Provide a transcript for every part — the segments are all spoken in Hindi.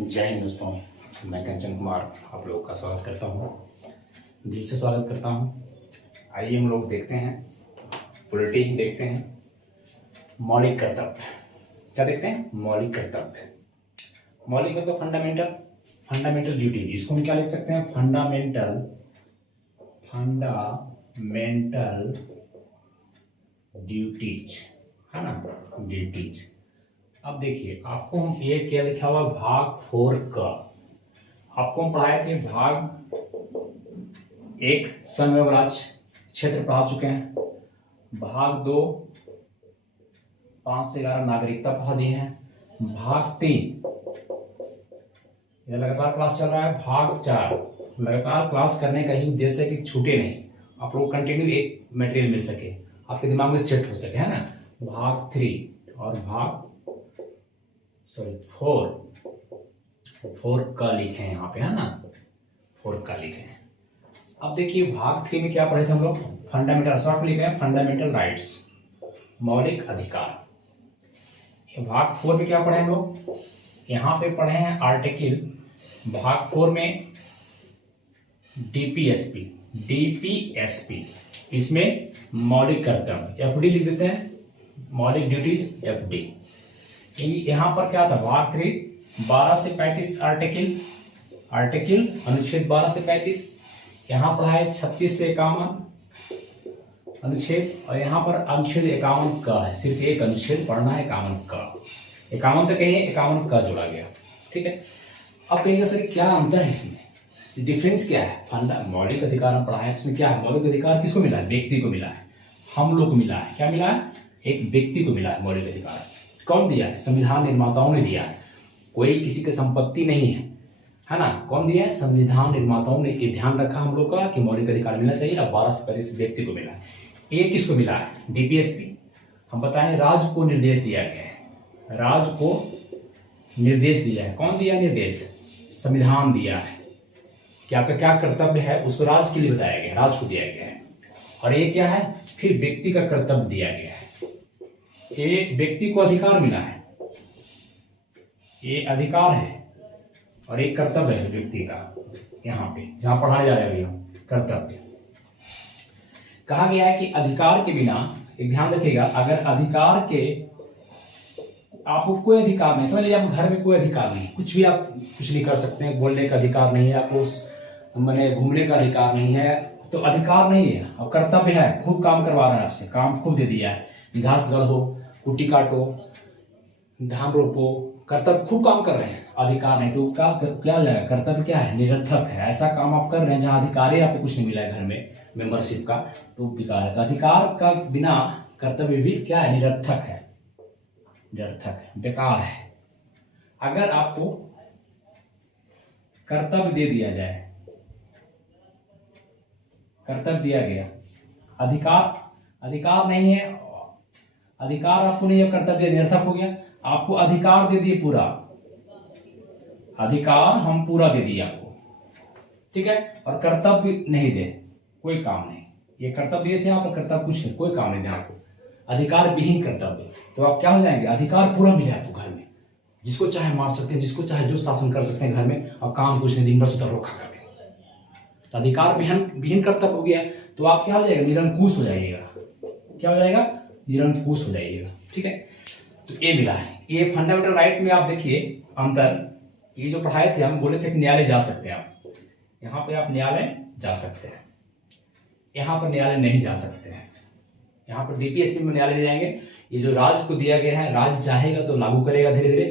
जय हिंद दोस्तों, मैं कंचन कुमार आप लोगों का स्वागत करता हूँ, दिल से स्वागत करता हूँ। आइए हम लोग देखते हैं पॉलिटी, देखते हैं मौलिक कर्तव्य। क्या देखते हैं? मौलिक कर्तव्य। मौलिक मतलब फंडामेंटल ड्यूटी। इसको हम क्या लिख सकते हैं? फंडामेंटल ड्यूटीज, है ना, ड्यूटीज। अब देखिए, आपको हम ये क्या लिखा हुआ भाग 4 का आपको हम पढ़ाए थे। भाग 1 संघ राज्य क्षेत्र पढ़ा चुके हैं। भाग 2 5 से 11 नागरिकता पढ़ा दिए हैं। भाग 3 ये लगातार क्लास चल रहा है। भाग 4 लगातार क्लास करने का ही उद्देश्य है कि छूटे नहीं, आप लोग कंटिन्यू एक मटेरियल मिल सके, आपके दिमाग में सेट हो सके, है ना। भाग 3 और भाग 4 का लिखे हैं यहाँ पे, है ना, 4 का लिखे हैं। अब देखिए भाग 3 में क्या पढ़े थे हम लोग? फंडामेंटल, शॉर्ट में लिखे हैं फंडामेंटल राइट्स, मौलिक अधिकार। ये भाग 4 में क्या पढ़े हम लोग? यहाँ पे पढ़े हैं आर्टिकल। भाग 4 में डीपीएसपी, इसमें मौलिक कर्तव्य एफडी लिख देते हैं, मौलिक ड्यूटीज एफडी। यहाँ पर क्या था? भाग 3 12 से 35 आर्टिकल अनुच्छेद 12 से 35। यहाँ पढ़ा है 36 से 51 अनुच्छेद, और यहाँ पर अनुच्छेद 51 का है। सिर्फ एक अनुच्छेद पढ़ना है, 51 का। 51 तक कहीं 51 का जोड़ा गया, ठीक है। अब कहिएगा सर क्या अंतर है इसमें, डिफरेंस क्या है? मौलिक अधिकार हम पढ़ा है, इसमें क्या है? मौलिक अधिकार किसको मिला है? व्यक्ति को मिला है, हम लोग को मिला है। क्या मिला है? एक व्यक्ति को मिला है मौलिक अधिकार। कौन दिया है? संविधान निर्माताओं ने दिया है। कोई किसी की संपत्ति नहीं है ना। कौन दिया है? संविधान निर्माताओं ने ये ध्यान रखा हम लोग का कि मौलिक अधिकार मिलना चाहिए। अब 12 से 35 व्यक्ति को मिला है। ये किसको मिला है? डीपीएसपी। हम बताएं, राज्य को निर्देश दिया गया है, राज्य को निर्देश दिया है। कौन दिया निर्देश? संविधान दिया है कि आपका क्या कर्तव्य है, उसको राज्य के लिए बताया गया है, राज्य को दिया गया है। और ये क्या है? फिर व्यक्ति का कर्तव्य दिया गया है। ये व्यक्ति को अधिकार मिला है, ये अधिकार है, और एक कर्तव्य है व्यक्ति का। यहाँ पे जहां पढ़ाया जा रहा है कर्तव्य, कहा गया है कि अधिकार के बिना, एक ध्यान रखिएगा, अगर अधिकार के आपको कोई अधिकार नहीं, समझ लीजिए आप घर में कोई अधिकार नहीं, कुछ भी आप कुछ नहीं कर सकते हैं, बोलने का अधिकार नहीं है आपको, मैंने घूमने का अधिकार नहीं है, तो अधिकार नहीं है। अब कर्तव्य है, खूब काम करवा रहा है आपसे, काम खूब दे दिया है, घास गढ़ो, कुट्टी काटो, धान रोपो, कर्तव्य खूब काम कर रहे हैं, अधिकार नहीं, तो क्या हो जाएगा? कर्तव्य क्या है? निरर्थक है। ऐसा काम आप कर रहे हैं जहां अधिकार ही आपको कुछ नहीं मिला है घर में मेंबरशिप का, तो बेकार है। तो अधिकार का बिना कर्तव्य भी क्या है? निरर्थक है, बेकार है। अगर आपको कर्तव्य दे दिया जाए, कर्तव्य दिया गया, अधिकार नहीं है, अधिकार आपको नहीं है, कर्तव्य निरर्थक हो गया। आपको अधिकार दे दिए, पूरा अधिकार हम पूरा दे दिए आपको, ठीक है, और कर्तव्य नहीं दे, कोई काम नहीं। ये कर्तव्य दिए थे यहाँ पर, कर्तव्य कुछ नहीं, कोई काम नहीं ध्यान को, अधिकार विहीन कर्तव्य। तो आप क्या हो जाएंगे? अधिकार पूरा मिला है आपको घर में, जिसको चाहे मार सकते हैं, जिसको चाहे जो शासन कर सकते हैं घर में, और काम कुछ नहीं, दिन भर सुतर रोका करके। तो अधिकार विहीन कर्तव्य हो गया, तो आप क्या हो जाएगा? निरंकुश हो जाइएगा। क्या हो जाएगा? निरंकुश हो जाइएगा, ठीक है। तो ये मिला है। ये फंडामेंटल राइट में आप देखिए अंतर, ये जो पढ़ाए थे, हम बोले थे कि न्यायालय जा सकते हैं आप, यहाँ पे आप न्यायालय जा सकते हैं, यहाँ पर न्यायालय नहीं जा सकते हैं। यहाँ पर डीपीएसपी में न्यायालय जाएंगे। ये जो राज्य को दिया गया है, राज्य चाहेगा तो लागू करेगा धीरे धीरे,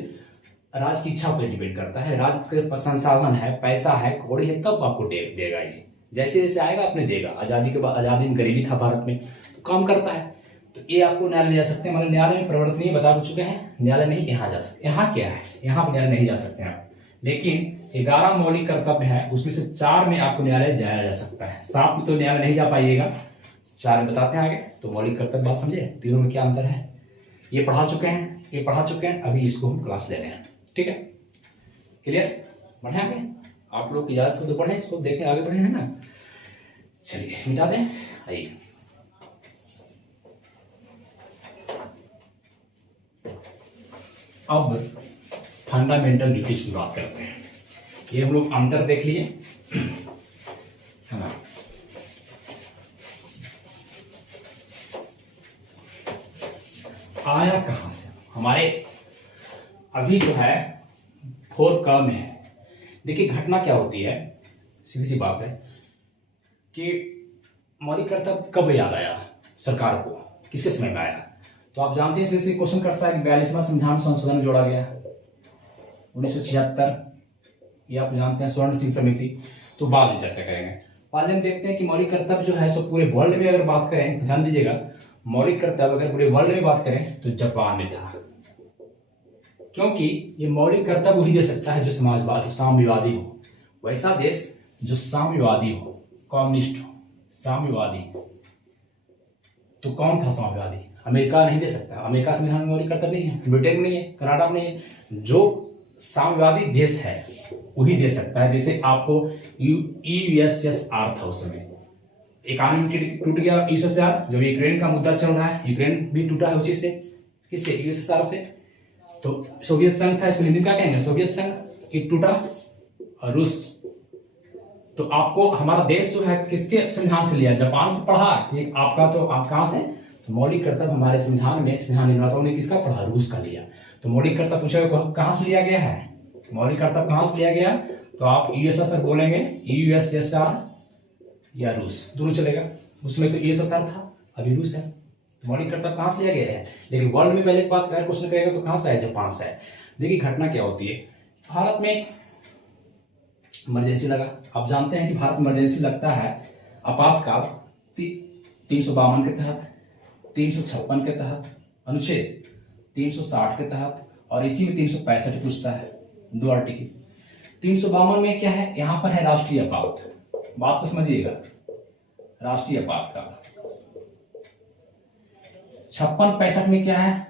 राज्य की इच्छा पर डिपेंड करता है। राज्य के संसाधन है, पैसा है, कौड़ी है, तब आपको देगा। ये जैसे जैसे आएगा अपने देगा। आजादी के बाद, आजादी में गरीबी था भारत में, तो काम करता है, तो ये आपको न्यायालय जा सकते हैं। हमारे न्यायालय में परिवर्तनीय बता चुके हैं, न्यायालय नहीं यहाँ जा सकते। यहाँ क्या है? यहाँ पर न्यायालय नहीं जा सकते हैं आप, लेकिन 11 मौलिक कर्तव्य है, उसमें से 4 में आपको न्यायालय जाया जा सकता है। 7 में तो न्यायालय नहीं जा पाइएगा, 4 में बताते हैं आगे। तो मौलिक कर्तव्य बात समझे, तीनों में क्या अंतर है? ये पढ़ा चुके हैं, अभी इसको हम क्लास ले रहे हैं, ठीक है, क्लियर? बढ़े आगे, आप लोग की इजाजत हो तो पढ़ें, इसको देखें, आगे बढ़े, है ना। चलिए मिटा दें, आइए। अब फंडामेंटल ड्यूटीज की बात करते हैं। ये हम लोग अंतर देख लिए, है ना। आया कहां से हमारे, अभी जो है 4 में है। देखिए घटना क्या होती है, सीधी सी बात है कि मौलिक कर्तव्य कब याद आया सरकार को, किसके समय में आया। तो आप जानते हैं सीधे क्वेश्चन करता है कि 42वां संविधान संशोधन में जोड़ा गया 1976, ये आप जानते हैं, स्वर्ण सिंह समिति। तो बाद में चर्चा करेंगे। पहले हम देखते हैं कि मौलिक कर्तव्य जो है सो पूरे वर्ल्ड में अगर बात करें, ध्यान दीजिएगा, मौलिक कर्तव्य अगर पूरे वर्ल्ड में बात करें तो जापान में था, क्योंकि ये मौलिक कर्तव्य वही दे सकता है जो समाजवादी साम्यवादी हो। वैसा देश जो साम्यवादी हो, कम्युनिस्ट हो, साम्यवादी, तो कौन था साम्यवादी? अमेरिका नहीं दे सकता, अमेरिका संविधान में मौलिक कर्तव्य नहीं है, ब्रिटेन में नहीं है, कनाडा में नहीं है। जो साम्यवादी देश है वही दे सकता है। जैसे आपको यूएसएसआर था उस समय, इकोनॉमी टूट गया यूएसएसआर, जब यूक्रेन का मुद्दा चल रहा है, यूक्रेन भी टूटा है उसी से, किससे? यूएसएसआर से। तो सोवियत संघ था, इसको हिंदी में क्या कहेंगे? सोवियत संघ। कि टूटा रूस। तो आपको हमारा देश जो है किसके संविधान से लिया? जापान से पढ़ा। ये आपका तो आप कहां से? तो मौलिक कर्तव्य हमारे संविधान में संविधान निर्माताओं ने किसका पढ़ा? रूस का लिया। तो मौलिक कर्तव्य पूछा कहां से लिया गया है? मौलिक कर्तव्य कहां से लिया गया? तो आप यूएसएसआर बोलेंगे, यूएसएसआर या रूस, दोनों चलेगा। उसमें तो यूएसएसआर था, अभी रूस है। मौलिक कर्तव्य कहां से लिया गया है? लेकिन वर्ल्ड में पहले एक बात अगर क्वेश्चन करेगा तो कहां से है? जापान से है। देखिए घटना क्या होती है, भारत में इमरजेंसी लगा। आप जानते हैं कि भारत में इमरजेंसी लगता है आपातकाल 352 के तहत, 356 के तहत, अनुच्छेद 360 के तहत, और इसी में 365 पूछता है, 2 आर्टिकल। 352 में क्या है? यहाँ पर है राष्ट्रीय आपात, बात को समझिएगा, राष्ट्रीय आपातकाल। 56-65 में क्या है?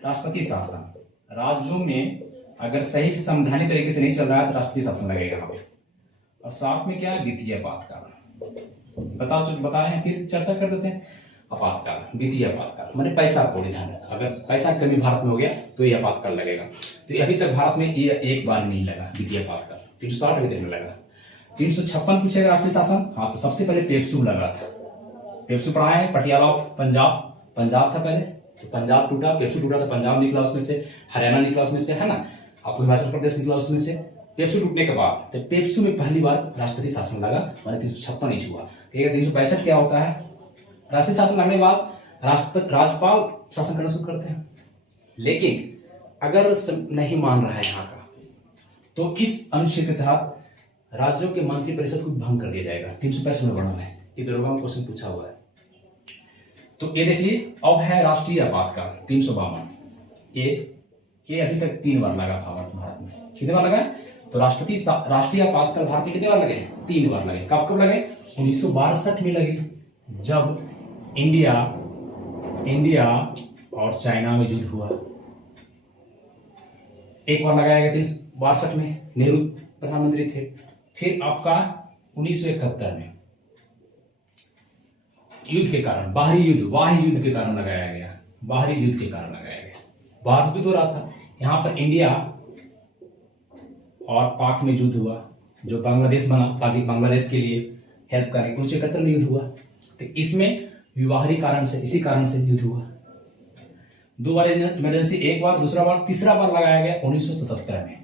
राष्ट्रपति शासन। राज्यों में अगर सही से संवैधानिक तरीके से नहीं चल रहा है तो राष्ट्रपति शासन लगेगा यहाँ पे। और साथ में क्या है? वित्तीय आपातकाल। बता रहे हैं, फिर चर्चा कर देते हैं। आपातकाल, वित्तीय आपातकाल, मैंने पैसा को ध्यान रखा, अगर पैसा कमी भारत में हो गया तो ये आपातकाल लगेगा। तो अभी तक भारत में ये एक बार नहीं लगा वित्तीय आपातकाल, 360 अभी तक में लगा। 356 पूछेगा राष्ट्रीय शासन। हाँ, तो सबसे पहले पेप्सू लगा था। पेप्सू पढ़ाया है, पटियाला ऑफ पंजाब था पहले, तो पंजाब टूटा, पेप्सू टूटा, तो पंजाब निकला उसमें से, हरियाणा निकला उसमें से, है ना, आपको हिमाचल प्रदेश निकला उसमें से। पेप्सू टूटने के बाद तो पेप्सू में पहली बार राष्ट्रपति शासन लगा, मैंने 356 इंच हुआ। 365 क्या होता है? राष्ट्रपति शासन लगने के बाद राज्यपाल शासन करना शुरू करते हैं। लेकिन अगर नहीं मान रहा है यहाँ का, तो इस अनुच्छेद के तहत राज्यों के मंत्रिपरिषद को भंग कर दिया जाएगा। 365 में वर्णन है, इधर में क्वेश्चन पूछा हुआ है। तो ये देखिए, अब है राष्ट्रीय आपातकाल 352। ये अभी तक 3 बार लगा भारत में। कितने बार लगा? तो राष्ट्रीय आपातकाल भारत में कितने बार लगे? 3 बार लगे। कब लगे? 1962 में लगे, जब इंडिया और चाइना में युद्ध हुआ। एक बार लगाया गया 62 में, नेहरू प्रधानमंत्री थे। फिर आपका 1971 में युद्ध के कारण, बाहरी युद्ध के कारण लगाया गया। बाहरी युद्ध के कारण लगाया गया, बाहर युद्ध हो रहा था। यहाँ पर इंडिया और पाक में युद्ध हुआ, जो बांग्लादेश बना, बांग्लादेश के लिए हेल्प करने, 1971 में युद्ध हुआ। तो इसमें विवाहरी कारण से, इसी कारण से युद्ध हुआ। 2 बार इमरजेंसी, एक बार, दूसरा बार, तीसरा बार लगाया गया 1977 में,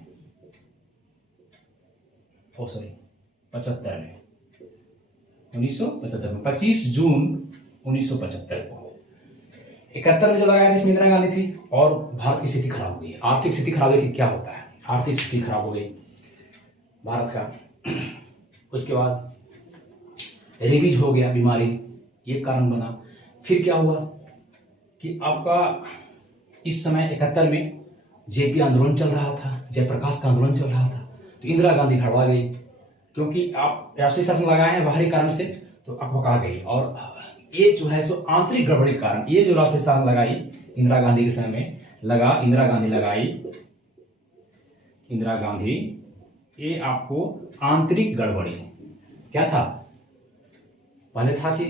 1975 में, 25 जून 1975 को। 71 में जो लगाया जिसमें इंदिरा गांधी थी, और भारत की स्थिति खराब हो गई। आर्थिक स्थिति खराब हुई। क्या होता है? आर्थिक स्थिति खराब हो गई भारत का। उसके बाद रेबीज हो गया, बीमारी, ये कारण बना। फिर क्या हुआ कि आपका इस समय 71 में जेपी आंदोलन चल रहा था, जयप्रकाश का आंदोलन चल रहा था। तो इंदिरा गांधी घबरा गई, क्योंकि आप राष्ट्रीय शासन लगाए हैं बाहरी कारण से, तो अकबका गई। और ये जो है सो आंतरिक गड़बड़ी के कारण, ये जो राष्ट्रीय शासन लगाई इंदिरा गांधी के समय में लगा, इंदिरा गांधी, ये आपको आंतरिक गड़बड़ी क्या था? पहले था कि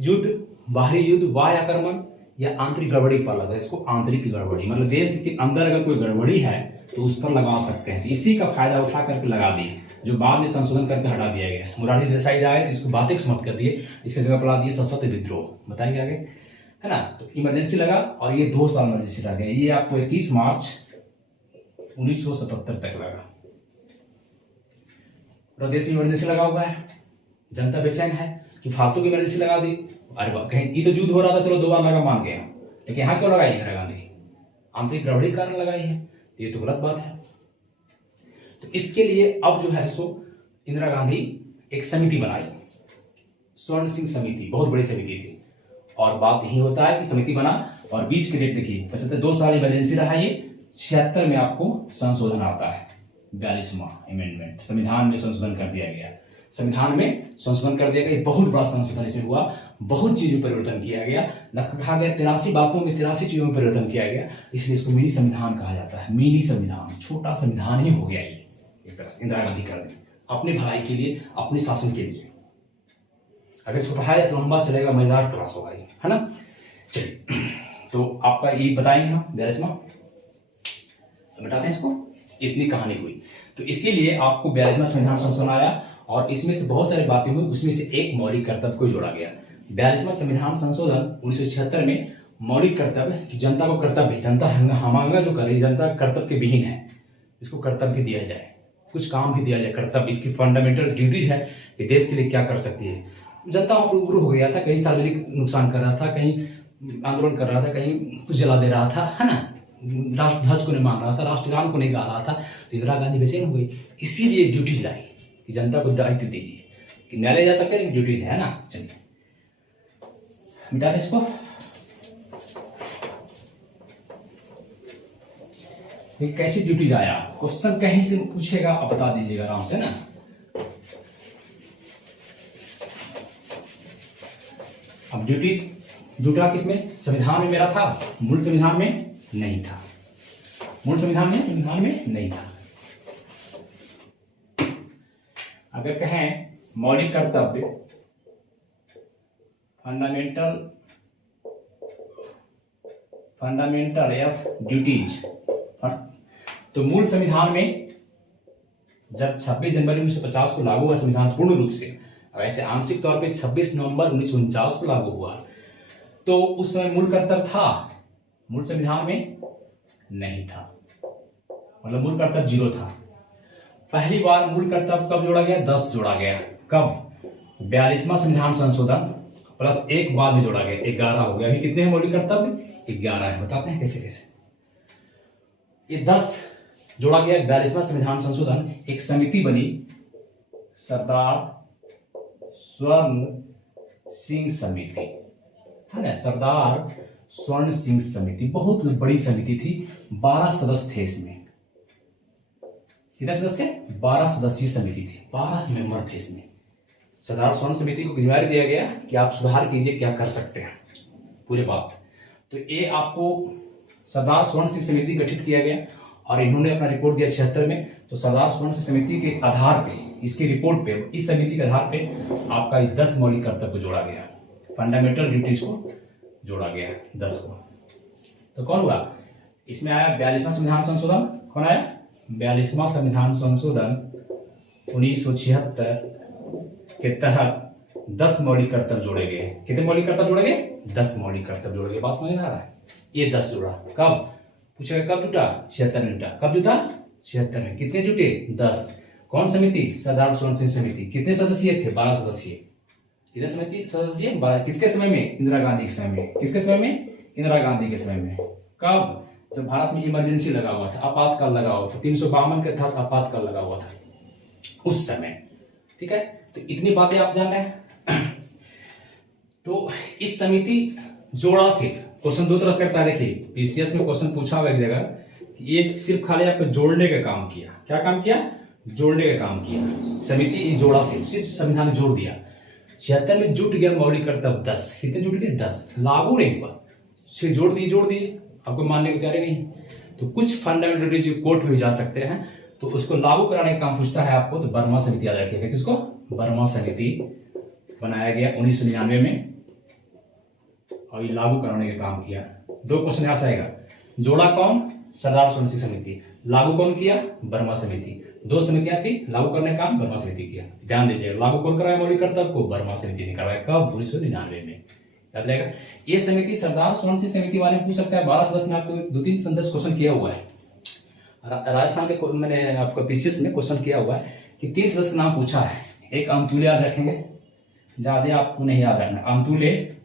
युद्ध, बाहरी युद्ध, बाह्य आक्रमण या आंतरिक गड़बड़ी पर लगा। इसको आंतरिक गड़बड़ी, मतलब देश के अंदर अगर कोई गड़बड़ी है तो उस पर लगा सकते हैं। तो इसी का फायदा उठा करके लगा दिए, जो बाद में संशोधन करके हटा दिया गया। मुरारी देसाई आए तो इसको बातें मत कर दिए, इसकी जगह पर ला दिए सशस्त्र विद्रोह। बताइए आगे, है ना। तो इमरजेंसी लगा और ये 2 साल इमरजेंसी लग गया। ये आपको 21 मार्च 1977 तक लगा। प्रदेश में इमरजेंसी लगा हुआ है, जनता बेचैन है कि फालतू की इमरजेंसी लगा दी। अरे कहीं ये तो युद्ध हो रहा था, चलो 2 बार लगा मान गए, लेकिन यहाँ क्यों लगाई इंदिरा गांधी? आंतरिक गड़बड़ी के कारण लगाई है, तो ये तो गलत बात है। तो इसके लिए अब जो है सो इंदिरा गांधी एक समिति बनाई, स्वर्ण सिंह समिति, बहुत बड़ी समिति थी। और बात यही होता है कि समिति बना और बीच की डेट देखिए 75, 2 साल इमरजेंसी रहा। ये 76 में आपको संशोधन आता है, 42वां अमेंडमेंट, संविधान में संशोधन कर दिया गया। संविधान में संशोधन कर दिया गया, बहुत बड़ा संशोधन इसमें हुआ, बहुत चीजों में परिवर्तन किया गया। कहा गया 83 बातों में 83 चीजों में परिवर्तन किया गया, इसलिए इसको मिनी संविधान कहा जाता है। मिनी संविधान, छोटा संविधान ही हो गया ये एक तरह से। इंदिरा गांधी कर दी अपने भलाई के लिए, अपने शासन के लिए। अगर इसको पढ़ाया जाए तो लंबा चलेगा, मजेदार क्लास होगा ये, है ना। चलिए, तो आपका ये बताएंगे हम 42वां, बताते हैं इसको। इतनी कहानी हुई, तो इसीलिए आपको 42वां संविधान संशोधन आया और इसमें से बहुत सारी बातें हुई, उसमें से एक मौलिक कर्तव्य को जोड़ा गया। 42वां संविधान संशोधन 1976 में मौलिक कर्तव्य कि जनता को कर्तव्य, जनता हंगामा जो कर रही, जनता कर्तव्य के विहीन है, इसको कर्तव्य दिया जाए, कुछ काम भी दिया जाए। कर्तव्य इसकी फंडामेंटल ड्यूटीज है कि देश के लिए क्या कर सकती है। जनता उग्र हो गया था, कहीं सार्वजनिक नुकसान कर रहा था, कहीं आंदोलन कर रहा था, कहीं कुछ जला दे रहा था, है ना, राष्ट्रध्वज को नहीं मान रहा था, राष्ट्रगान को नहीं गा रहा था। तो इंदिरा गांधी बेचैन हो गई, इसीलिए ड्यूटीज लाई कि जनता को दायित्व दीजिए कि न्यायालय जा सकते हैं, ड्यूटीज है ना। चलिए मिटा दे इसको। ये कैसी ड्यूटीज आया, क्वेश्चन कहीं से पूछेगा, आप बता दीजिएगा आराम से ना। अब ड्यूटीज जुटा किसमें, संविधान में मेरा था, मूल संविधान में नहीं था, मूल संविधान में नहीं था। अगर कहें मौलिक कर्तव्य, फंडामेंटल एफ ड्यूटीज, तो मूल संविधान में जब 26 जनवरी 1950 को लागू हुआ संविधान पूर्ण रूप से, वैसे आंशिक तौर पे 26 नवंबर 1949 को लागू हुआ, तो उस समय मूल कर्तव्य था, मूल संविधान में नहीं था, मतलब मूल कर्तव्य 0 था। पहली बार मूल कर्तव्य कब जोड़ा गया, 10 जोड़ा गया। कब, 42वां संविधान संशोधन प्लस 1 बाद में जोड़ा गया, 11 हो गया। अभी कितने हैं मौलिक कर्तव्य, 11 है। बताते हैं कैसे कैसे। ये 10 जोड़ा गया 42वां संविधान संशोधन, एक समिति बनी, सरदार स्वर्ण सिंह समिति, है ना, सरदार स्वर्ण सिंह समिति, बहुत बड़ी समिति थी, 12 सदस्य थे इसमें। कितने सदस्य थे, 12 सदस्यीय समिति थी, 12 मेंबर थे इसमें। सरदार स्वर्ण समिति को जिम्मेदारी दिया गया कि आप सुधार कीजिए, क्या कर सकते हैं, पूरे बात। तो ये आपको सरदार स्वर्ण सिंह समिति गठित किया गया और इन्होंने अपना रिपोर्ट दिया 76 में। तो सरदार स्वर्ण सिंह समिति के आधार पे, इसकी रिपोर्ट पे, इस समिति के आधार पे आपका 10 मौलिक कर्तव्य को जोड़ा गया, फंडामेंटल ड्यूटीज को जोड़ा गया 10 को। तो कौन हुआ इसमें आया 42वां संविधान संशोधन, कौन आया, 42वां संविधान संशोधन 1976 के तहत 10 मौलिक कर्तव्य जोड़े गए। कितने मौलिक कर्तव्य जोड़े गए, 10 मौलिक कर्तव्य जोड़े गए। बात समझ में आ रहा है, ये 10 जुड़ा। कब पूछेगा, कब जुटा, 76 में जुटा। कब जुटा, 76 में। कितने जुटे, 10। कौन समिति, सरदार स्वर्ण सिंह समिति। कितने सदस्यीय थे, 12 सदस्यीय। कितने समिति सदस्य, किसके समय में, इंदिरा गांधी के समय में। किसके समय में, इंदिरा गांधी के समय में। कब, जब भारत में इमरजेंसी लगा हुआ था, आपातकाल लगा हुआ था, 352 के तहत आपातकाल लगा हुआ था उस समय। ठीक है, तो इतनी बातें आप जान रहे हैं। तो इस समिति जोड़ा सिर्फ, क्वेश्चन 2 तरह करता है, देखिए पीसीएस में क्वेश्चन पूछा हुआ एक जगह, ये सिर्फ खाली आपको जोड़ने का काम किया। क्या काम किया, जोड़ने का काम किया। समिति जोड़ा सिर्फ संविधान में जोड़ दिया। 76 में जुट गया मौलिक कर्तव्य 10। कितने जुट गए, 10। लागू नहीं हुआ, सिर्फ जोड़ दिए, आपको मानने को तैयार नहीं। तो कुछ फंडामेंटल जो कोर्ट में जा सकते हैं, तो उसको लागू कराने का काम पूछता है आपको, तो बर्मा समिति याद रखिएगा। किसको, बर्मा समिति बनाया गया 1999 में और ये लागू कराने का काम किया। 2 क्वेश्चन यहां से आएगा, जोड़ा कौन, सरदार सोलन सिंह समिति। लागू कौन किया? बर्मा समिति। 2 समितियां थी, लागू करने का काम बर्मा समिति किया। ध्यान दीजिए, लागू कौन कराया मौलिक कर्तव्य को? बर्मा समिति ने करवाया। कब? 1999 में। याद रहेगा। ये समिति सरदार सोलन सिंह समिति वाले पूछ सकता है। 12 सदस्य में आपको 2-3 संदेश क्वेश्चन किया हुआ है। राजस्थान के मैंने आपको पीसीएस में क्वेश्चन किया हुआ है कि 3 सदस्य का नाम पूछा है। एक अमतुल्य याद रखेंगे, ज्यादा आपको नहीं याद रखना। अमतुल्य,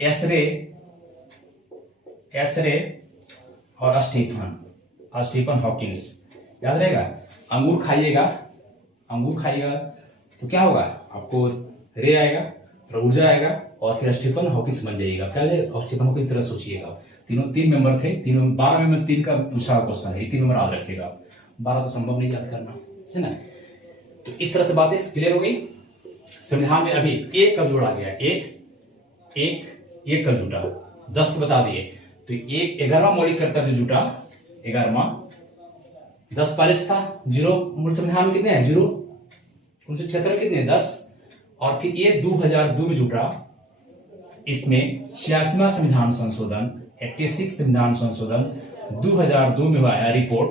एसरे और स्टीफन हॉकिंस। याद रहेगा। अंगूर खाइएगा तो क्या होगा? आपको रे आएगा, तो ऊर्जा आएगा और फिर स्टीफन हॉकिंस बन जाइएगा। क्या और स्टीफन हॉकिंस तरह सोचिएगा। 3 मेंबर थे, 12 में 3 का पूछा क्वेश्चन है। 3 मेंबर याद रखिएगा। 12 तो संभव नहीं याद करना, है ना। तो इस तरह से बातें क्लियर हो गई। संविधान में अभी एक कब जोड़ा गया? एक कब जुटा? 10 को बता दिए। तो 11वां मौलिक कर्तव्य जुटा, 11वां। 10 40 था, 0 मूल संविधान में कितने हैं? 0। 1976 में कितने? 10। और फिर ये 2002 में जुटा। इसमें 86वां संविधान संशोधन, 86 संविधान संशोधन 2002 में हुआ है। रिपोर्ट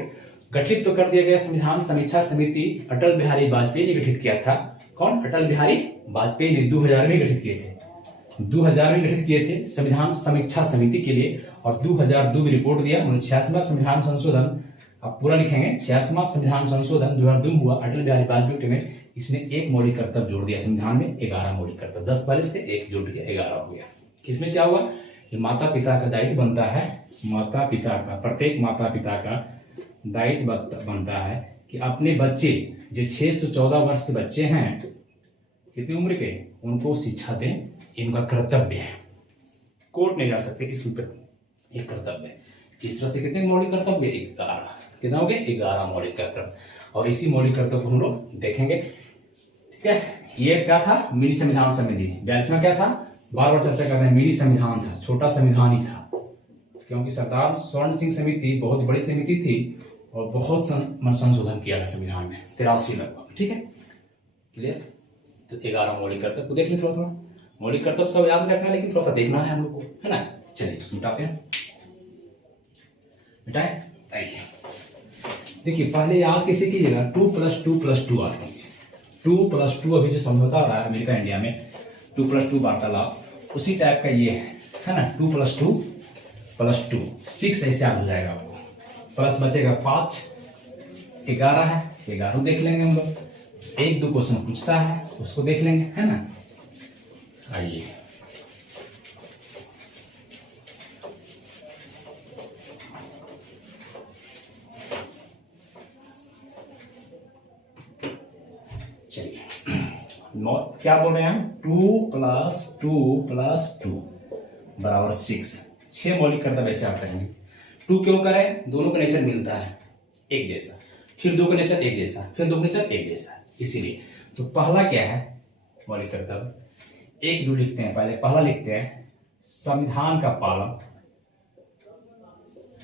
गठित तो कर दिया गया। संविधान समीक्षा समिति अटल बिहारी वाजपेयी ने गठित किया था। कौन? अटल बिहारी वाजपेयी ने 2000 में गठित किए थे। 2000 में गठित किए थे संविधान समीक्षा समिति के लिए, और 2002 में रिपोर्ट दिया। 86वां संविधान संशोधन आप पूरा लिखेंगे। 86वां संविधान संशोधन 2002 में हुआ अटल बिहारी वाजपेयी में। इसने एक मौलिक कर्तव्य जोड़ दिया संविधान में। 11 मौलिक कर्तव्य, 10 40 थे, एक जोड़ दिया, 11 हो गया। इसमें क्या हुआ? कि माता पिता का दायित्व बनता है, माता पिता का, प्रत्येक माता पिता का दायित्व बनता है कि अपने बच्चे जो 6 से 14 वर्ष के बच्चे हैं, कितनी उम्र के, उनको शिक्षा दें। इनका कर्तव्य है। कोर्ट नहीं जा सकते, इस पर एक कर्तव्य है। इस तरह से कितने मौलिक कर्तव्य? 11। कितना हो गए? 11 मौलिक कर्तव्य। और इसी मौलिक कर्तव्य को हम लोग देखेंगे। ठीक है। ये क्या था? मिनी संविधान समिति। 42 में क्या था? बार बार चर्चा कर रहे हैं, मिनी संविधान था, छोटा संविधान ही था। क्योंकि सरदार स्वर्ण सिंह समिति बहुत बड़ी समिति थी और बहुत संशोधन किया था संविधान में, 83 लगभग। ठीक है, क्लियर। तो 11 मौलिक कर्तव्य को देख लें थोड़ा। मौलिक कर्तव्य सब याद रखना, लेकिन थोड़ा सा देखना है हम लोग को, है ना। चलिए मिटाते हैं, मिटाए। देखिए पहले याद कैसे कीजिएगा? 2 + 2 + 2 याद कीजिए। 2 + 2 अभी जो समझौता हो रहा है अमेरिका इंडिया में, 2 + 2 वार्तालाप, उसी टाइप का ये है ना। 2 + 2 + 2 6 ऐसे याद हो जाएगा आपको। प्लस बचेगा 5, 11 है, 11 देख लेंगे हम लोग। 1-2 क्वेश्चन पूछता है, उसको देख लेंगे, है ना। आइए चलिए, क्या बोल रहे हैं हम? 2 + 2 + 2 = 6। 6 मौलिक कर्तव्य ऐसे आप करेंगे। 2 क्यों करें? दोनों का नेचर मिलता है एक जैसा, फिर 2 का नेचर एक जैसा, फिर 2 का नेचर एक जैसा, इसीलिए। तो पहला क्या है मौलिक कर्तव्य? 1-2 लिखते हैं। पहले पहला लिखते हैं संविधान का पालन।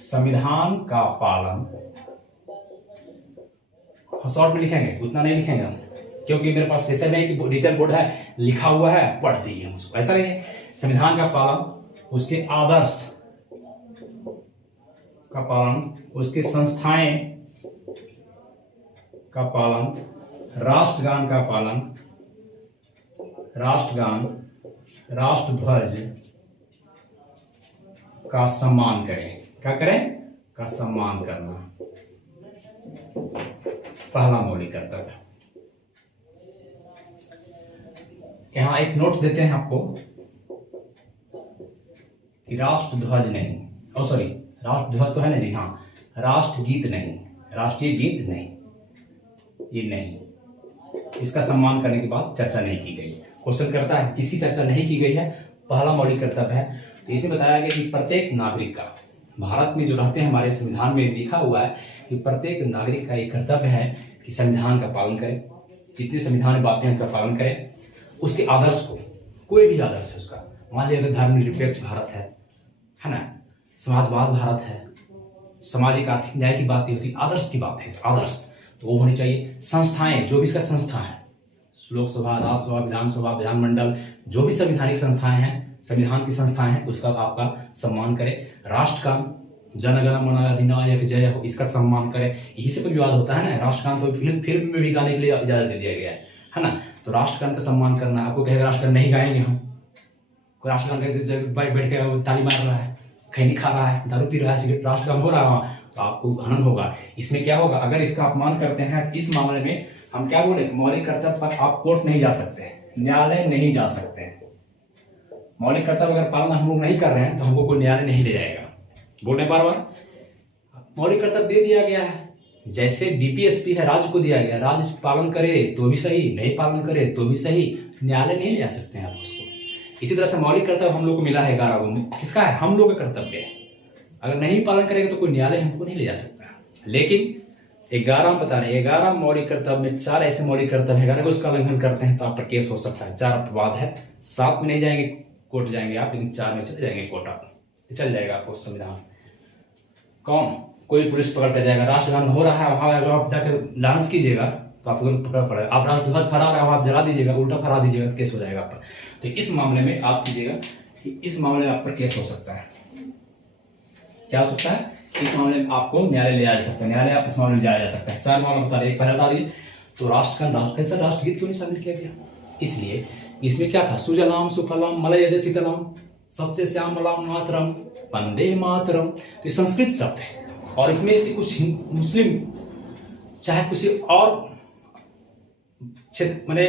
संविधान का पालन शॉर्ट में लिखेंगे, उतना नहीं लिखेंगे हम, क्योंकि मेरे पास ऐसा नहीं कि रिटन बोर्ड है, लिखा हुआ है, पढ़ दिए हम उसको, ऐसा नहीं है। संविधान का पालन, उसके आदर्श का पालन, उसके संस्थाएं का पालन, राष्ट्रगान का पालन, राष्ट्रगान, राष्ट्रध्वज का सम्मान करें। क्या करें? का सम्मान करना, पहला मौलिक कर्तव्य। यहां एक नोट देते हैं आपको कि राष्ट्रध्वज नहीं, राष्ट्रध्वज तो है ना जी, हाँ, राष्ट्रगीत नहीं, राष्ट्रीय गीत नहीं, ये नहीं, इसका सम्मान करने के बाद चर्चा नहीं की गई। क्वेश्चन करता है इसकी चर्चा नहीं की गई है, पहला मौलिक कर्तव्य है। तो इसे बताया गया कि प्रत्येक नागरिक का, भारत में जो रहते हैं हमारे संविधान में लिखा हुआ है कि प्रत्येक नागरिक का एक कर्तव्य है कि संविधान का पालन करे, जितने संविधान में बातें हैं उनका पालन करे, उसके आदर्श को, कोई भी आदर्श है उसका, मान लीजिए अगर धर्मनिरपेक्ष भारत है ना, समाजवाद भारत है, सामाजिक आर्थिक न्याय की बातें होती, आदर्श की बात है, आदर्श तो वो होनी चाहिए। संस्थाएं, जो भी इसका संस्था है, लोकसभा, राज्यसभा, विधानसभा, विधानमंडल, जो भी संवैधानिक संस्थाएं हैं, संविधान की संस्थाएं हैं, उसका आपका सम्मान करें। राष्ट्रगान, जन गण मन अधिनायक जय हो, इसका सम्मान करें, यही से कोई विवाद होता है ना। राष्ट्रगान तो फिल्म में भी गाने के लिए इजाजत दे दिया गया है ना। तो राष्ट्रगान का सम्मान करना, आपको कहेगा राष्ट्रगान नहीं गाएंगे हम, कोई राष्ट्रगान बैठ के ताली मार रहा है, खैनी खा रहा है, दारू पी रहा है, सिगरेट, राष्ट्रगान हो रहा है, तो आपको हनन होगा। इसमें क्या होगा, अगर इसका अपमान करते हैं, इस मामले में हम क्या बोले, मौलिक कर्तव्य पर आप कोर्ट नहीं जा सकते, न्यायालय नहीं जा सकते। मौलिक कर्तव्य अगर पालन हम लोग नहीं कर रहे हैं तो हमको कोई न्यायालय नहीं ले जाएगा। बोल रहे बार बार, मौलिक कर्तव्य दे दिया गया है, जैसे डीपीएसपी है, राज्य को दिया गया, राज्य पालन करे तो भी सही, नहीं पालन करे तो भी सही, न्यायालय नहीं ले जा सकते हैं आप उसको। इसी तरह से मौलिक कर्तव्य हम लोग को मिला है 11 गो, किसका है, हम लोग का कर्तव्य है। अगर नहीं पालन करेगा तो कोई न्यायालय हमको नहीं ले जा सकता। लेकिन 11 बता रहे हैं, 11 मौलिक कर्तव्य में 4 ऐसे मौलिक कर्तव्य है, 11 को उसका उल्लंघन करते हैं तो आप पर केस हो सकता है। 4 अपवाद है, 7 में नहीं जाएंगे कोर्ट जाएंगे आप, लेकिन 4 में चले जाएंगे कोर्ट, आप चल जाएगा आपको संविधान। कौन, कोई पुलिस पकड़ कर जाएगा, राष्ट्रगान हो रहा है वहां अगर आप जाकर डांस कीजिएगा तो आपको पकड़ पड़ेगा, आप राष्ट्रध्वज फहरा रहे हो, आप जला दीजिएगा, उल्टा फहरा दीजिएगा तो केस हो जाएगा आप पर। तो इस मामले में आप कीजिएगा कि इस मामले में आप पर केस हो सकता है। क्या हो सकता है, इस मामले में आपको न्यायालय ले जा सकता है, न्यायालय आप इस मामले में जाया जा सकता है। 4 मामले बता रहे, एक पहले बता रही तो कैसा राष्ट्रगीत क्यों नहीं शामिल किया गया, इसलिए इसमें क्या था, सुजलाम सुफलाम मलयज शीतलाम सस्य श्यामलाम मातरम वंदे मातरम, तो संस्कृत शब्द है और इसमें से कुछ मुस्लिम चाहे किसी और क्षेत्र मैंने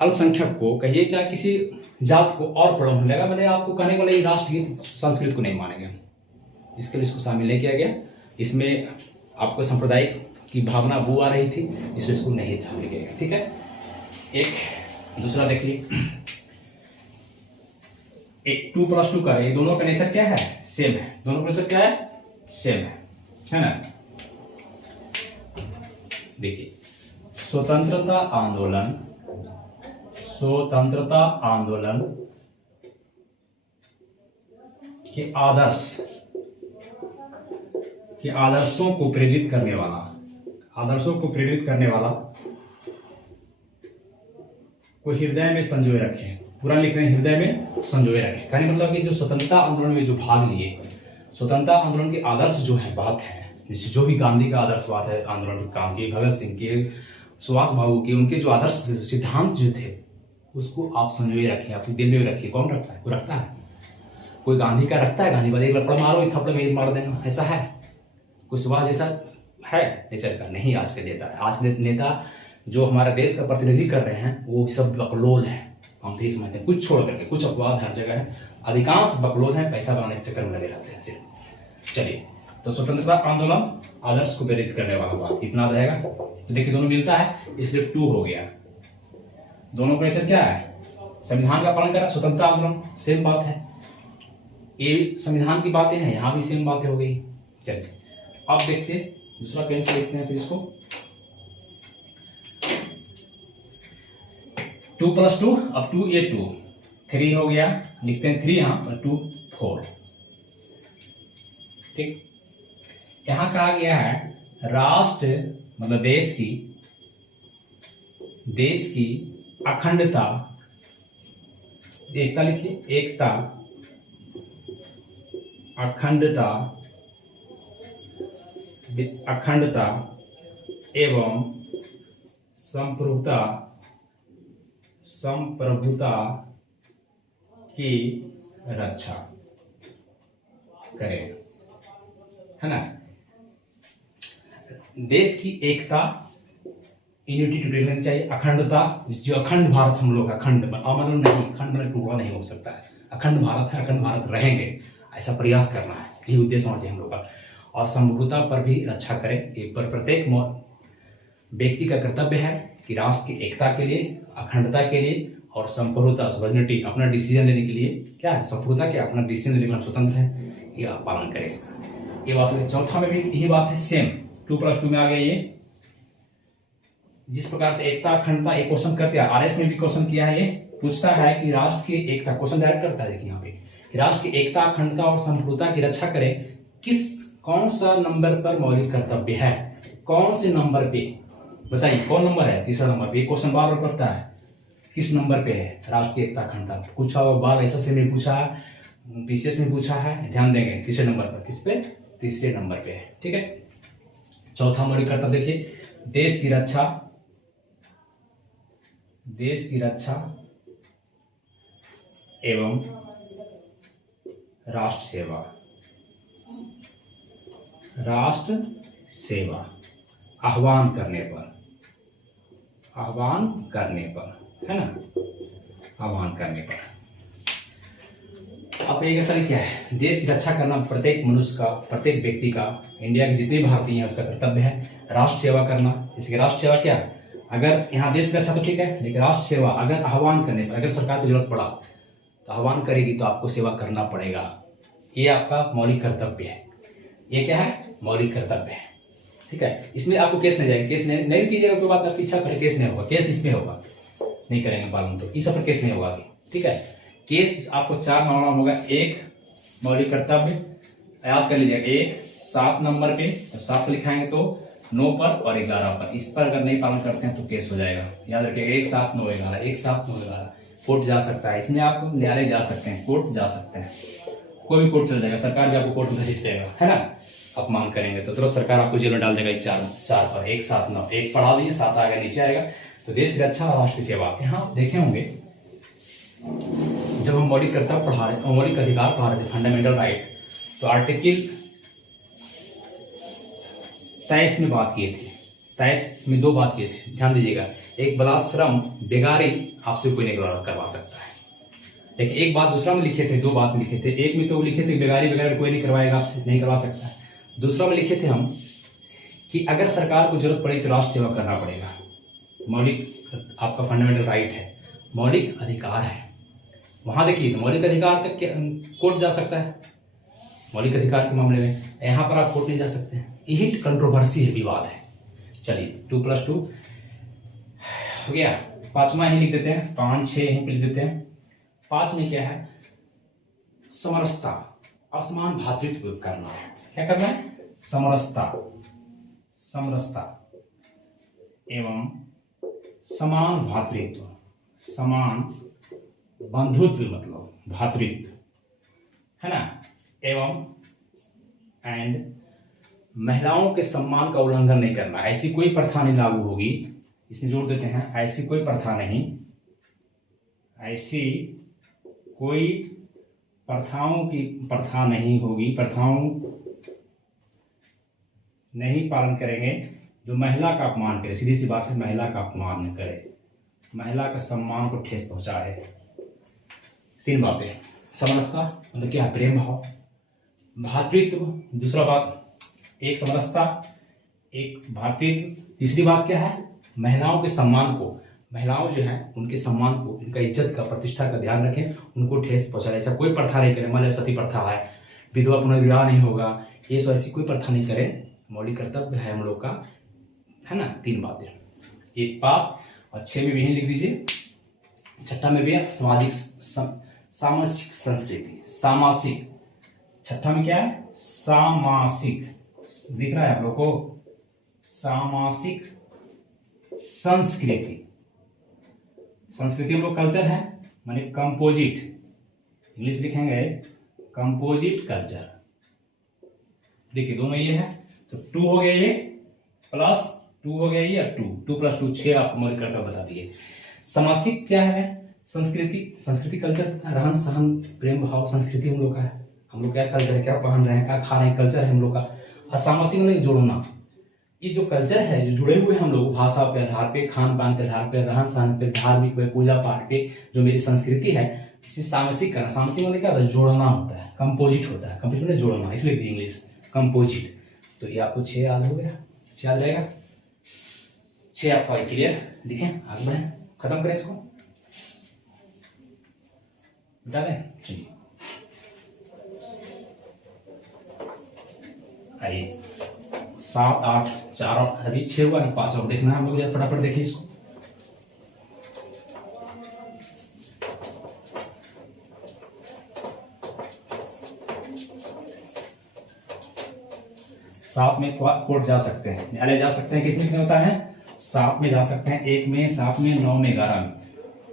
अल्पसंख्यक को कहिए, चाहे किसी जात को और प्रॉब्लम लगेगा, मैंने आपको कहने को नहीं, राष्ट्रगीत संस्कृत को नहीं मानेंगे, इसके लिए इसको शामिल नहीं किया गया। इसमें आपको सांप्रदायिक की भावना वो आ रही थी, इसलिए इसको नहीं शामिल किया गया। ठीक है, एक दूसरा देखिए, 2+2 का ये दोनों का नेचर क्या है, सेम है, दोनों का नेचर क्या है, सेम है ना। देखिए, स्वतंत्रता आंदोलन के आदर्शों को प्रेरित करने वाला को हृदय में संजोए रखें, पूरा लिख रहे हैं, हृदय में संजोए रखें। कहने मतलब कि जो स्वतंत्रता आंदोलन में जो भाग लिए, स्वतंत्रता आंदोलन के आदर्श जो है, बात है, जैसे जो भी गांधी का आदर्श बात है आंदोलन के काम की, भगत सिंह के, सुभाष बाबू के, उनके जो आदर्श सिद्धांत जो थे उसको आप संजोए रखें, अपने दिल में रखिए। कौन रखता है, कोई रखता है, कोई गांधी का रखता है, गांधी वाले एक लपड़ मारो, एक थप्पड़ में मार देंगे, ऐसा है कोई सुभाष जैसा है नेचर का, नहीं आज के नेता। आज के नेता जो हमारा देश का प्रतिनिधि कर रहे हैं वो सब बकलोल है, हम तो समझते हैं, कुछ छोड़ करके, कुछ अपवाद हर जगह है, अधिकांश बकलोल है, पैसा बनाने के चक्कर में लगे रहते हैं सिर्फ। चलिए, तो स्वतंत्रता आंदोलन आदर्श को प्रेरित करने वाला बात इतना रहेगा। तो देखिए दोनों मिलता है, इसलिए 2 हो गया। दोनों का नेचर क्या है, संविधान का पालन करना, स्वतंत्रता आंदोलन, सेम बात है, ये संविधान की बातें हैं, यहां भी सेम बातें हो गई। चलिए अब देखते हैं दूसरा पेन से देखते हैं फिर इसको। 2+2, अब 2 ये 2 3 हो गया, लिखते हैं 3 यहाँ पर, 2 4। ठीक, यहां कहा गया है राष्ट्र मतलब देश की अखंडता, एकता लिखिए, एकता, अखंडता एवं संप्रभुता की रक्षा करें, है ना। देश की एकता, यूनिटी टू रहनी चाहिए, अखंडता, जो अखंड भारत हम लोग, अखंड मतलब नहीं, अखंड मतलब टुकड़ा नहीं हो सकता है, अखंड भारत है, अखंड भारत रहेंगे, ऐसा प्रयास करना है, यही उद्देश्य होना चाहिए हम लोग का। और संप्रभुता पर भी रक्षा करें, एक पर प्रत्येक व्यक्ति का कर्तव्य है कि राष्ट्र की एकता के लिए, अखंडता के लिए और संप्रभुता, सोवरेनिटी, अपना डिसीजन लेने के लिए क्या है, संप्रभुता क्या, अपना डिसीजन लेने में स्वतंत्र है, ये आप पालन करें इसका। ये बात है। चौथा में भी यही बात है, सेम 2+2 में आ गया। ये जिस प्रकार से एकता अखंडता एक क्वेश्चन करते हैं, आरएस में भी क्वेश्चन किया है, ये पूछता है कि राष्ट्र की एकता, क्वेश्चन डायरेक्ट करता है यहाँ पे कि राष्ट्र की एकता अखंडता और संप्रभुता की रक्षा करें, कौन सा नंबर पर मौलिक कर्तव्य है, कौन से नंबर पे बताइए, कौन नंबर है, तीसरा नंबर पे। क्वेश्चन बार बार करता है, किस नंबर पे है राष्ट्र की एकता अखंडता, पूछा हुआ बार ऐसा से नहीं पूछा है, पीसीएस में पूछा है, ध्यान देंगे तीसरे नंबर पर। किस पे? तीसरे नंबर पे है, ठीक है। चौथा मौलिक कर्तव्य देखिए, देश की रक्षा एवं राष्ट्र सेवा आह्वान करने पर, है ना, आह्वान करने पर। अब एक ऐसा लिखा है, देश की रक्षा करना प्रत्येक मनुष्य का, प्रत्येक व्यक्ति का, इंडिया के जितने भारतीय हैं उसका कर्तव्य है। राष्ट्र सेवा करना, इसकी राष्ट्र सेवा क्या, अगर यहाँ देश की रक्षा तो ठीक है, लेकिन राष्ट्र सेवा अगर आह्वान करने पर, अगर सरकार को जरूरत पड़ा तो आह्वान करेगी तो आपको सेवा करना पड़ेगा। ये आपका मौलिक कर्तव्य है। ये क्या है? मौलिक कर्तव्य है, ठीक है। इसमें आपको केस नहीं जाएगा, केस नहीं कीजिएगा, कोई बात, आपकी इच्छा पर केस नहीं होगा, केस इसमें होगा, नहीं करेंगे पालन तो इस पर केस नहीं होगा, ठीक है। केस आपको 4 मामला होगा। एक मौलिक कर्तव्य याद कर लीजिएगा, 1 7 नंबर पे, जब 7 पे लिखाएंगे तो 9 पर और 11 पर, इस पर अगर नहीं पालन करते हैं तो केस हो जाएगा। याद रखिएगा, 1 7 9 11, 1 7 9 11 कोर्ट जा सकता है। इसमें आप न्यायालय जा सकते हैं, कोर्ट जा सकते हैं, कोई भी कोर्ट चल जाएगा, सरकार भी आपको कोर्ट में घसीट देगा, है ना। अपमान करेंगे तो तुरंत सरकार आपको जेल में डाल देगा। 4 पर 1 7 9, 1 पढ़ा दीजिए, 7 आएगा, नीचे आएगा। तो देश की रक्षा और राष्ट्र की सेवा, यहाँ देखे होंगे जब हम मौलिक कर्तव्य पढ़ा रहे, मौलिक अधिकार पढ़ा रहे थे, फंडामेंटल राइट, तो आर्टिकल 23 में बात किए थे, 23 में 2 बात किए थे, ध्यान दीजिएगा। एक बलात्श्रम बेगारी आपसे कोई नहीं करवा सकता है, लेकिन एक बात दूसरा में लिखे थे, 2 बात में लिखे थे। एक में तो लिखे थे बेगारी वगैरह कोई नहीं करवाएगा, आपसे नहीं करवा सकता है। दूसरा में लिखे थे हम कि अगर सरकार को जरूरत पड़ी तो राष्ट्र सेवा करना पड़ेगा। मौलिक आपका फंडामेंटल राइट है, मौलिक अधिकार है। वहां देखिए तो मौलिक अधिकार तक कोर्ट जा सकता है मौलिक अधिकार के मामले में, यहाँ पर आप कोर्ट नहीं जा सकते हैं। यही कंट्रोवर्सी है, विवाद है। चलिए 2 + 2 हो गया। 5वां ही लिख देते हैं, 5 6 यहीं पे लिख देते हैं। 5 में क्या है? समरसता, असमान भातृत्व करना है। क्या करना है? समरसता एवं समान भातृत्व, समान बंधुत्व मतलब भातृत्व, है ना, एवं एंड महिलाओं के सम्मान का उल्लंघन नहीं करना। ऐसी कोई प्रथा नहीं लागू होगी, इसमें जोड़ देते हैं, ऐसी कोई प्रथा नहीं, ऐसी कोई प्रथा नहीं होगी, प्रथाओं नहीं पालन करेंगे जो महिला का अपमान करे। सीधी सी बात है, महिला का अपमान करे, महिला का सम्मान को ठेस पहुंचाए। 3 बातें, समरसता मतलब क्या है? प्रेम भाव, भातृत्व, दूसरा बात, एक समरसता, एक भातृत्व, तीसरी बात क्या है? महिलाओं के सम्मान को, महिलाओं जो है उनके सम्मान को, उनका इज्जत का, प्रतिष्ठा का ध्यान रखें, उनको ठेस पहुंचाए। ऐसा कोई प्रथा नहीं करें, मान सती प्रथा है, विधवा पुनर्विवाह नहीं होगा, ये सब ऐसी कोई प्रथा नहीं करें। मौलिक कर्तव्य है हम लोग का, है ना। 3 बातें, 1 बात, और 6 में भी यही लिख दीजिए। 6ठा में भी सामाजिक सामासिक संस्कृति, सामासिक। 6ठा में क्या है? सामासिक, दिख रहा है आप लोग को? सामासिक संस्कृति, संस्कृति हम लोग कल्चर है, माने कंपोजिट, इंग्लिश लिखेंगे कंपोजिट कल्चर। देखिए दोनों ये है, तो 2 हो गया ये, +2 हो गया ये, 2 + 2 6 आपको मौलिक कर्तव्य बता दिए। सामासिक क्या है? संस्कृति कल्चर तथा रहन सहन, प्रेम भाव, संस्कृति हम लोग का है। हम लोग क्या कल्चर है, क्या पहन रहे हैं, क्या खा रहे हैं, कल्चर है हम लोग का। और सामासिक मतलब जोड़ना, ये जो कल्चर है, जो जुड़े हुए हम लोग भाषा पे आधार पे, खान पान के आधार पे, रहन सहन पे, धार्मिक पे, पूजा पाठ पे, जो मेरी संस्कृति है, इसमें सामासिक करना। सामासिक मतलब क्या होता है? जोड़ना होता है, कंपोजिट होता है, कंपोजिट मतलब जोड़ना, इसलिए इंग्लिश कंपोजिट। तो ये आपको 6 याद हो गया, 6 याद रहेगा। 6 आपका क्लियर, लिखें, आगे बढ़ें, खत्म करें इसको, बता दें। चलिए आइए, 7 8 4 अभी 6 हुआ, 5 और देखना है हम लोग, फटाफट देखिए इसको। साथ में कोर्ट जा सकते हैं, न्यायालय जा सकते हैं, किसमें होता है? 7 में जा सकते हैं, 1 में, 7 में, 9 में, 11 में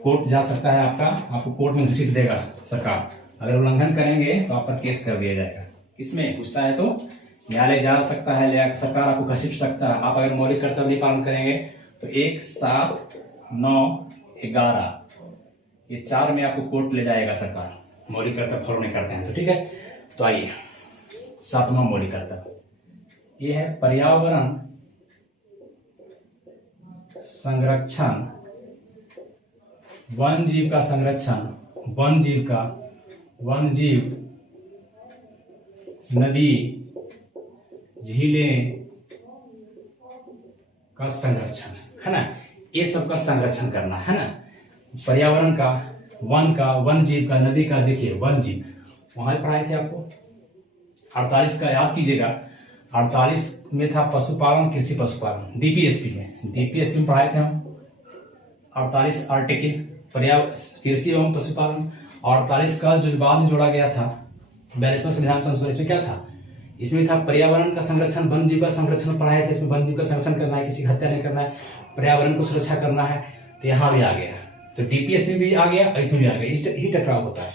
कोर्ट जा सकता है आपका, आपको कोर्ट में घसीट देगा सरकार, अगर उल्लंघन करेंगे तो आप पर केस कर दिया जाएगा। किसमें पूछता है तो न्यायालय जा सकता है या सरकार आपको घसीट सकता है। आप अगर मौलिक कर्तव्य नहीं पालन करेंगे तो 1, 7, 9, 11 ये 4 में आपको कोर्ट ले जाएगा सरकार, मौलिक कर्तव्य फॉलो नहीं करते हैं तो। ठीक है, तो आइए 7वां मौलिक कर्तव्य ये है पर्यावरण संरक्षण, वन जीव का संरक्षण, वन जीव नदी झीलें का संरक्षण, है ना, ये सब का संरक्षण करना है ना। पर्यावरण का, वन जीव का, नदी का। देखिए वन जीव वहां पढ़ाए थे आपको 48 का याद कीजिएगा। 48 में था पशुपालन, कृषि पशुपालन, डीपीएसपी में पढ़ाए थे हम 48 आर्टिकल पर्यावरण, कृषि एवं पशुपालन। और 48 का जो बाद में जोड़ा गया था 42वां संविधान संशोधन, इसमें क्या था, इसमें था पर्यावरण का संरक्षण, वन जीव का संरक्षण पढ़ाए थे। इसमें वन जीव का संरक्षण करना है, किसी की हत्या नहीं करना है, पर्यावरण को सुरक्षा करना है। तो यहाँ भी आ गया, तो डीपीएस में भी आ गया, इसमें भी आ गया, ही टकराव होता है।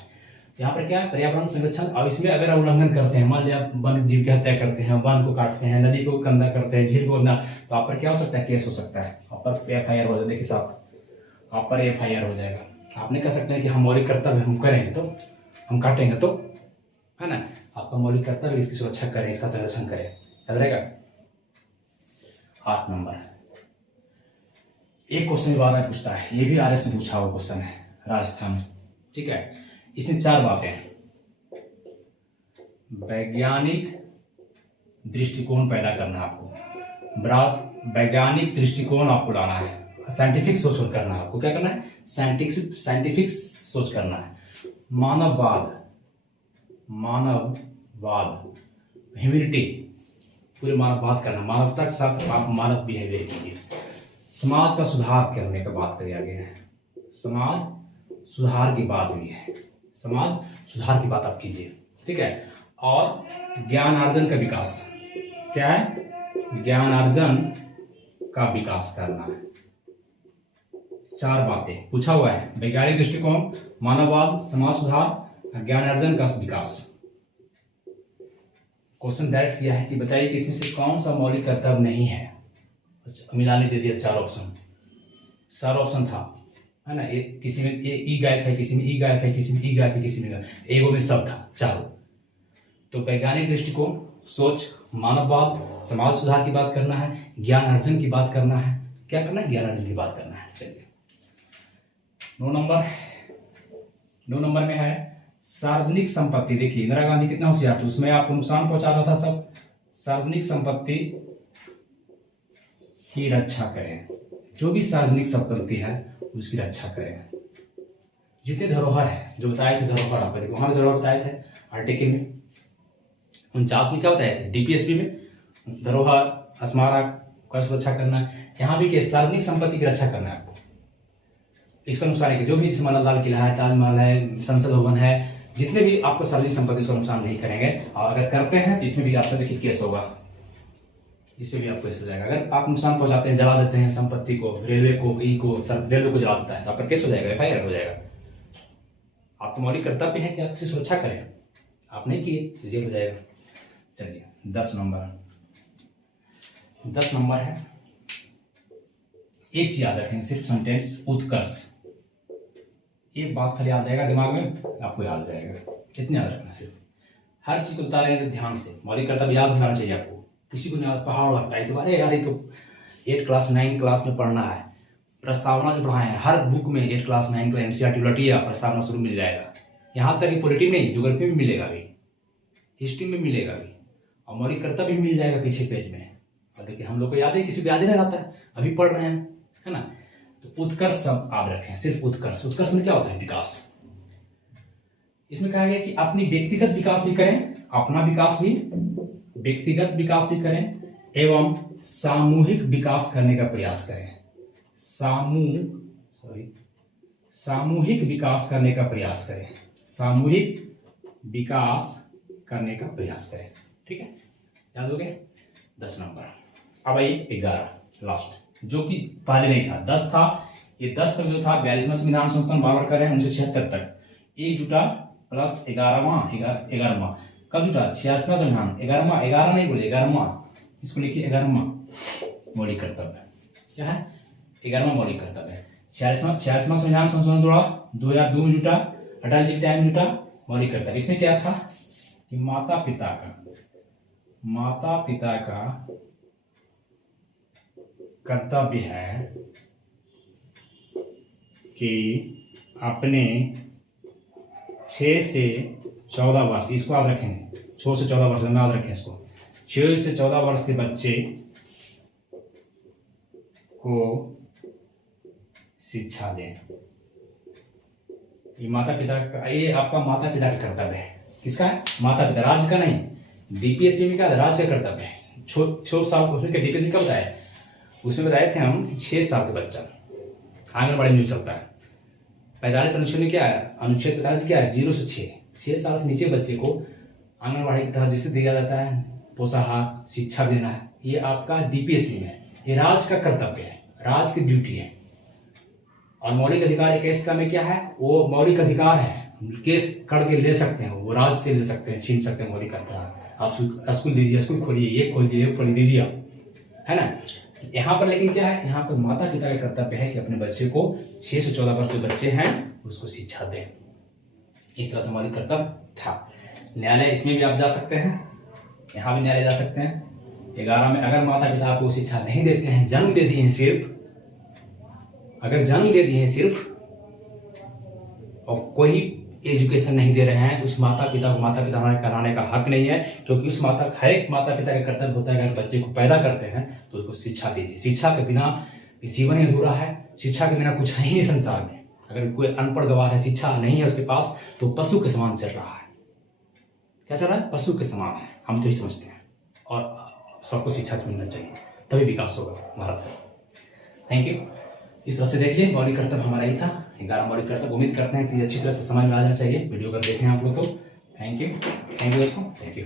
यहाँ पर क्या है, पर्यावरण संरक्षण। और इसमें अगर उल्लंघन करते हैं, मान लिया वन जीव की हत्या करते हैं, वन को काटते हैं, नदी को गंदा करते हैं, झील को गंदा, तो आप पर क्या हो सकता है, केस हो सकता है, आप पर FIR हो जाएगा। देखिए साहब, आप पर FIR हो जाएगा। आप नहीं कह सकते हैं कि हम मौलिक कर्तव्य हम करेंगे तो हम काटेंगे तो, है ना। आपका मौलिक कर्तव्य इसकी सुरक्षा करें, इसका संरक्षण करें, याद रहेगा। 8 नंबर एक क्वेश्चन बार में पूछता है, ये भी RS में पूछा हुआ क्वेश्चन है, राजस्थान। ठीक है, इसमें 4 बातें हैं। वैज्ञानिक दृष्टिकोण पैदा करना है आपको, वैज्ञानिक दृष्टिकोण आपको लाना है, साइंटिफिक सोच करना है आपको। क्या करना है, साइंटिफिक सोच करना है। मानववाद, ह्यूमैनिटी, पूरे मानववाद करना, मानवता के साथ आप मानव बिहेवियर कीजिए। समाज का सुधार करने का बात करी आगे है, समाज सुधार की बात हुई है, समाज सुधार की बात आप कीजिए। ठीक है, और ज्ञानार्जन का विकास, क्या है, ज्ञानार्जन का विकास करना है। 4 बातें पूछा हुआ है, वैज्ञानिक दृष्टिकोण, मानववाद, समाज सुधार, ज्ञानार्जन का विकास। क्वेश्चन डायरेक्ट किया है कि बताइए कि इसमें से कौन सा मौलिक कर्तव्य नहीं है। मिलाने दे दिया 4 ऑप्शन, 4 ऑप्शन था, है ना। किसी में ई गायब है, किसी में ई गायब है, किसी में ई गायब है, किसी में एगो में सब था, चारों। तो वैज्ञानिक दृष्टिकोण, सोच, मानववाद, समाज सुधार की बात करना है, ज्ञान अर्जन की बात करना है। क्या करना है, ज्ञान अर्जन की बात करना है। चलिए 9 नंबर में है सार्वजनिक संपत्ति। देखिए इंदिरा गांधी कितना होशियार थी, उसमें आपको नुकसान पहुंचा रहा था सब। सार्वजनिक संपत्ति की रक्षा करें, जो भी सार्वजनिक संपत्ति है उसकी रक्षा करें। जितने धरोहर है, जो बताए थे धरोहर, आप वहां भी धरोहर बताए थे आर्टिकल में 49 में क्या बताए थे, डीपीएसपी में धरोहर स्मारक का सुरक्षा करना है। यहाँ भी क्या, सार्वजनिक संपत्ति की रक्षा करना है आपको, इसका नुकसान है। जो भी लाल किला है, ताजमहल है, संसद भवन है, जितने भी आपको सार्वजनिक संपत्ति इसका नुकसान नहीं करेंगे। और अगर करते हैं तो इसमें भी आपका देखिए केस होगा, इसमें भी आपको केस हो जाएगा। अगर आप नुकसान पहुंचाते हैं, जला देते हैं संपत्ति को, रेलवे को रेलवे को जला देता है तो आप पर केस हो जाएगा, FIR हो जाएगा। आपको मौलिक कर्तव्य है कि आपकी सुरक्षा करें, आप नहीं किए तो जेल हो जाएगा। चलिए 10 नंबर है, एक चीज याद रखें, सिर्फ सेंटेंस उत्कर्ष। एक बात खाली याद रहेगा दिमाग में, आपको याद रहेगा, इतने याद रखना। सिर्फ हर चीज को बता रहे हैं ध्यान से, मौलिक कर्तव्य याद होना चाहिए आपको। किसी को पहाड़ लगता है तो अरे यार ये तो 8 क्लास 9 क्लास में पढ़ना है, प्रस्तावना जो पढ़ाए हैं हर बुक में 8 क्लास 9 का MCRT उलटिए, प्रस्तावना शुरू मिल जाएगा। यहाँ तक कि पॉलिटी में, ज्योग्राफी में मिलेगा भी, हिस्ट्री में मिलेगा भी, और मौलिक कर्तव्य भी मिल जाएगा पीछे पेज में। और लेकिन हम लोग को याद है, किसी को याद ही नहीं रहता है, अभी पढ़ रहे हैं, है ना। तो उत्कर्ष सब याद रखें, सिर्फ उत्कर्ष। उत्कर्ष में क्या होता है, विकास। इसमें कहा गया कि अपनी व्यक्तिगत विकास भी करें, अपना विकास भी, व्यक्तिगत विकास भी करें एवं सामूहिक विकास करने का प्रयास करें। सामूहिक विकास करने का प्रयास करें, सामूहिक विकास करने का प्रयास करें। ठीक है, याद हो गया 10 नंबर। अब आइए 11 लास्ट, जो कि पहले नहीं था, 10 था। ये 10 तक जो था 42वां संविधान संशोधन बार कर रहे हैं 1976 तक। एकजुटा प्लस 11वां कब जुटा 86वां संविधान 11वां 11 नहीं बोले 11वां, इसको लिखिए 11वां मौलिक कर्तव्य क्या है 11वां मौलिक कर्तव्य है। 86वां संविधान संशोधन जोड़ा 2002 में जुटा, अटल जी के टाइम जुटा मौलिक कर्तव्य। इसमें क्या था कि माता पिता का कर्तव्य है कि अपने 6 से 14 वर्ष, इसको आप रखेंगे 6 से 14 वर्ष याद रखें इसको, 6 से 14 वर्ष के बच्चे को शिक्षा दें। ये माता पिता का, ये आपका माता पिता का कर्तव्य है। किसका है? माता पिता, राज्य का नहीं। डीपीएसपी में क्या राज्य का कर्तव्य है। 6 साल उसमें क्या डीपीएसपी कब बताया? उसमें बताए थे हम कि 6 साल के बच्चा आंगनबाड़ी में चलता है। 45 अनुच्छेद में क्या है? अनुच्छेद 45 क्या है? 0 से 6 साल से नीचे बच्चे को आंगनबाड़ी के तहत जिसे दिया जाता है पोषाहार शिक्षा देना है। ये आपका डीपीएसपी में है। ये राज्य का कर्तव्य है, राज्य की ड्यूटी है। और मौलिक अधिकार एक केस का में क्या है? वो मौलिक अधिकार है, केस करके ले सकते हैं, वो राज्य से ले सकते हैं, छीन सकते हैं मौलिक अधिकार। आप स्कूल दीजिए, स्कूल खोलिए, ये खोलिए, ये खोलिए दीजिए आप, है ना। यहाँ पर लेकिन क्या है? यहाँ पर माता पिता का कर्तव्य है कि अपने बच्चे को 6 से 14 वर्ष जो बच्चे हैं उसको शिक्षा दें। इस तरह से मौलिक कर्तव्य था। न्यायालय इसमें भी आप जा सकते हैं, यहाँ भी न्यायालय जा सकते हैं। 11 में अगर माता पिता आपको शिक्षा नहीं देते हैं, जन्म दे दिए हैं सिर्फ, अगर जन्म दे दिए हैं सिर्फ और कोई एजुकेशन नहीं दे रहे हैं, तो उस माता पिता को माता पिता कराने का हक नहीं है। क्योंकि उस हर एक माता पिता का कर्तव्य होता है अगर बच्चे को पैदा करते हैं तो उसको शिक्षा दीजिए। शिक्षा के बिना जीवन ही अधूरा है, शिक्षा के बिना कुछ है ही नहीं संसार में। अगर कोई अनपढ़ गवार है, शिक्षा नहीं है उसके पास, तो पशु के समान चल रहा है। क्या चल रहा है? पशु के समान है, हम तो ही समझते हैं। और सबको शिक्षा मिलना चाहिए, तभी विकास होगा भारत का। Thank you. इस तरह से देखिए मौलिक कर्तव्य हमारा ही था, 11 मौलिक कर्तव्य। उम्मीद करते हैं कि अच्छी तरह से समझ में आ जाना चाहिए। वीडियो अगर देखें आप लोग तो थैंक यू दोस्तों, थैंक यू।